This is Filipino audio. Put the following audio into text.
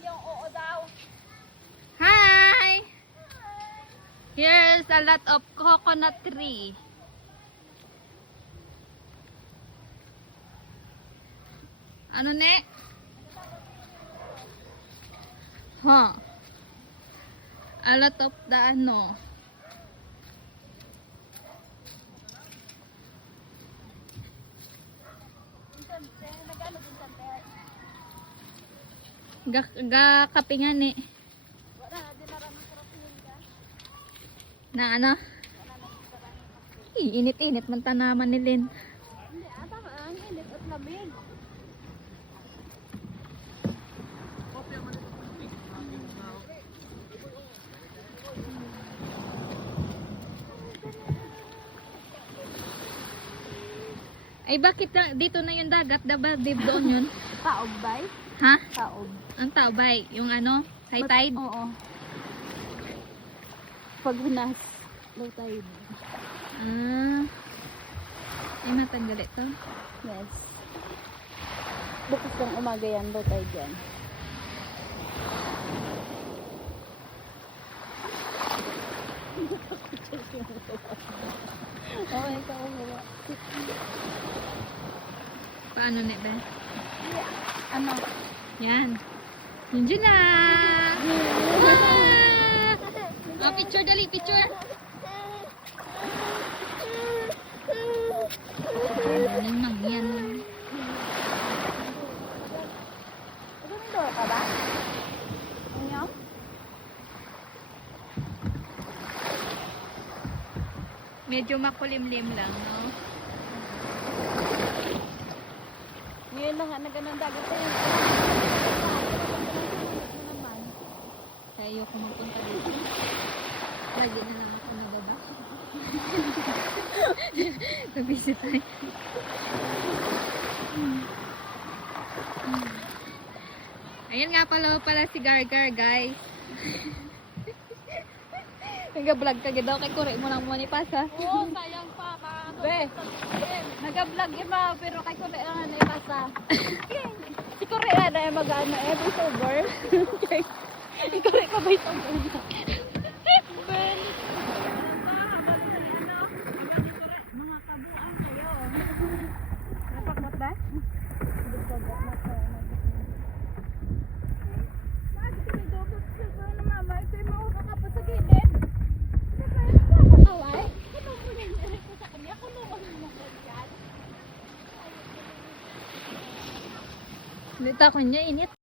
yung oo daw. Hi! Here's a lot of coconut tree. Ano ne? Huh. A lot of the ano. Kapingan eh. Na ano? Init-init man tanaman ni Lynn. Hindi, ata ka ang init at lamig. Ay bakit dito na yung dagat? Diba doon yun? Taob bay? Ha? Taob. Ang taobay? Yung ano? High tide? Oo. Pag hunas, low tide. Ah. Ay matanggal ito. Yes. Bukas ng umaga yan, low tide yan. Okay, ikaw wala. Paano na ba? Ano? Yan. Yun na. Ah! Oh, picture dali, picture. Yan lang yan. Gumindor ka ba? Inyo? Medyo makulimlim lang, no? Ngayon lang nga nagandang dagat eh. Kaya ayoko magpunta dito. Lagi na lang ako nababa. Nabisi tayo. Ayan nga pala si Gargar, guys. Nag-vlog ka daw kay Kure mo lang mo ni Pasa. Oo, sayang pa. Be, nag-vlog iba pero kay Kore ang naipasa. Si Kore na yung mag-ano eh, voiceover. Si Kore ka voiceover. Ben. Mga kabuang kayo. Napakmat ba? Dito ako niya init.